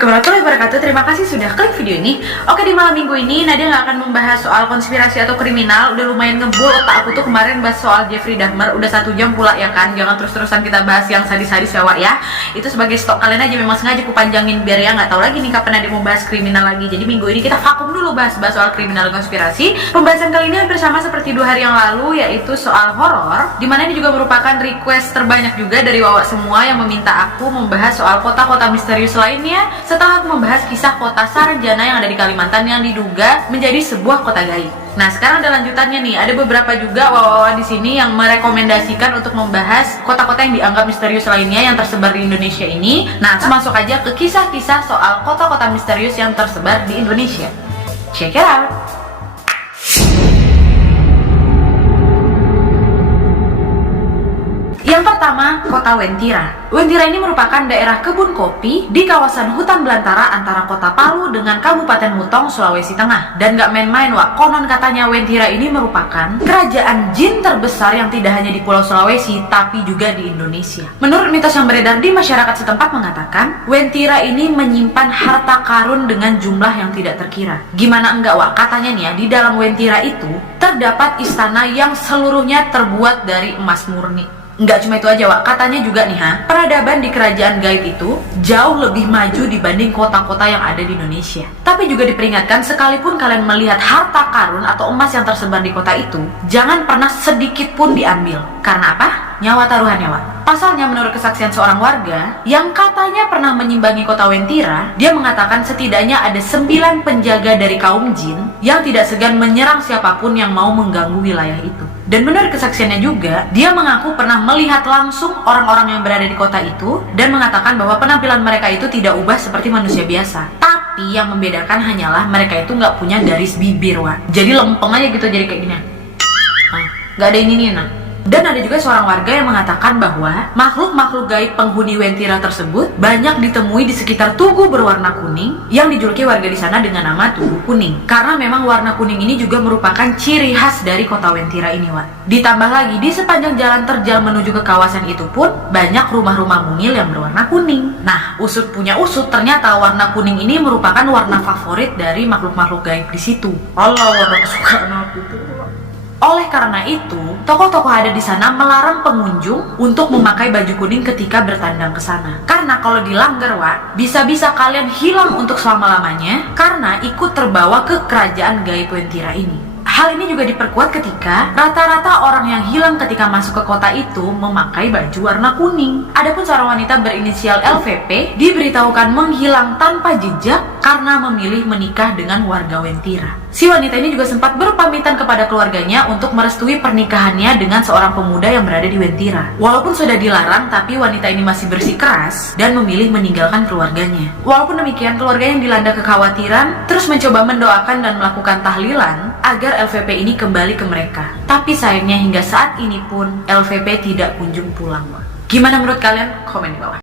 Warahmatullahi wabarakatuh. Terima kasih sudah klik video ini. Oke, di malam minggu ini Nadia nggak akan membahas soal konspirasi atau kriminal. Udah lumayan ngebul otak aku tuh kemarin bahas soal Jeffrey Dahmer. Udah 1 jam pula ya kan. Jangan terus-terusan kita bahas yang sadis-sadis ya Wak ya. Itu sebagai stok kalian aja, memang sengaja aku panjangin biar ya nggak tahu lagi nih kapan Nadia mau bahas kriminal lagi. Jadi minggu ini kita vakum dulu bahas soal kriminal dan konspirasi. Pembahasan kali ini hampir sama seperti 2 hari yang lalu, yaitu soal horor. Dimana ini juga merupakan request terbanyak juga dari Wawak semua yang meminta aku membahas soal kota-kota misterius lainnya. Setelah aku membahas kisah kota Saranjana yang ada di Kalimantan yang diduga menjadi sebuah kota gaib. Nah, sekarang ada lanjutannya nih. Ada beberapa juga wawawan di sini yang merekomendasikan untuk membahas kota-kota yang dianggap misterius lainnya yang tersebar di Indonesia ini. Nah, masuk aja ke kisah-kisah soal kota-kota misterius yang tersebar di Indonesia. Check it out. Yang pertama, kota Wentira. Wentira ini merupakan daerah kebun kopi di kawasan hutan belantara antara kota Palu dengan Kabupaten Mutong, Sulawesi Tengah. Dan gak main-main Wak, konon katanya Wentira ini merupakan kerajaan jin terbesar yang tidak hanya di Pulau Sulawesi, tapi juga di Indonesia. Menurut mitos yang beredar di masyarakat setempat mengatakan, Wentira ini menyimpan harta karun dengan jumlah yang tidak terkira. Gimana enggak Wak, katanya nih ya, di dalam Wentira itu terdapat istana yang seluruhnya terbuat dari emas murni. Nggak cuma itu aja Wak, katanya juga nih peradaban di kerajaan gaib itu jauh lebih maju dibanding kota-kota yang ada di Indonesia. Tapi juga diperingatkan, sekalipun kalian melihat harta karun atau emas yang tersebar di kota itu, jangan pernah sedikit pun diambil. Karena apa? Nyawa taruhannya Wak. Pasalnya menurut kesaksian seorang warga yang katanya pernah menyimbangi kota Wentira, dia mengatakan setidaknya ada 9 penjaga dari kaum jin yang tidak segan menyerang siapapun yang mau mengganggu wilayah itu. Dan menurut kesaksiannya juga, dia mengaku pernah melihat langsung orang-orang yang berada di kota itu dan mengatakan bahwa penampilan mereka itu tidak ubah seperti manusia biasa. Tapi yang membedakan hanyalah mereka itu nggak punya garis bibir Wak. Jadi lempeng aja gitu, jadi kayak gini. Nggak ada ini nih Dan ada juga seorang warga yang mengatakan bahwa makhluk-makhluk gaib penghuni Wentira tersebut banyak ditemui di sekitar tugu berwarna kuning yang dijuluki warga di sana dengan nama Tugu Kuning. Karena memang warna kuning ini juga merupakan ciri khas dari kota Wentira ini Wak. Ditambah lagi di sepanjang jalan terjal menuju ke kawasan itu pun banyak rumah-rumah mungil yang berwarna kuning. Nah, usut punya usut, ternyata warna kuning ini merupakan warna favorit dari makhluk-makhluk gaib di situ. Allah, warna kesukaan aku tuh. Oleh karena itu, tokoh-tokoh ada di sana melarang pengunjung untuk memakai baju kuning ketika bertandang ke sana. Karena kalau dilanggar Wak, bisa-bisa kalian hilang untuk selama-lamanya karena ikut terbawa ke kerajaan gaib Wentira ini. Hal ini juga diperkuat ketika rata-rata orang yang hilang ketika masuk ke kota itu memakai baju warna kuning. Adapun seorang wanita berinisial LVP diberitahukan menghilang tanpa jejak karena memilih menikah dengan warga Wentira. Si wanita ini juga sempat berpamitan kepada keluarganya untuk merestui pernikahannya dengan seorang pemuda yang berada di Wentira. Walaupun sudah dilarang, tapi wanita ini masih bersikeras dan memilih meninggalkan keluarganya. Walaupun demikian, keluarga yang dilanda kekhawatiran terus mencoba mendoakan dan melakukan tahlilan agar LVP ini kembali ke mereka. Tapi sayangnya hingga saat ini pun LVP tidak kunjung pulang. Gimana menurut kalian? Komen di bawah.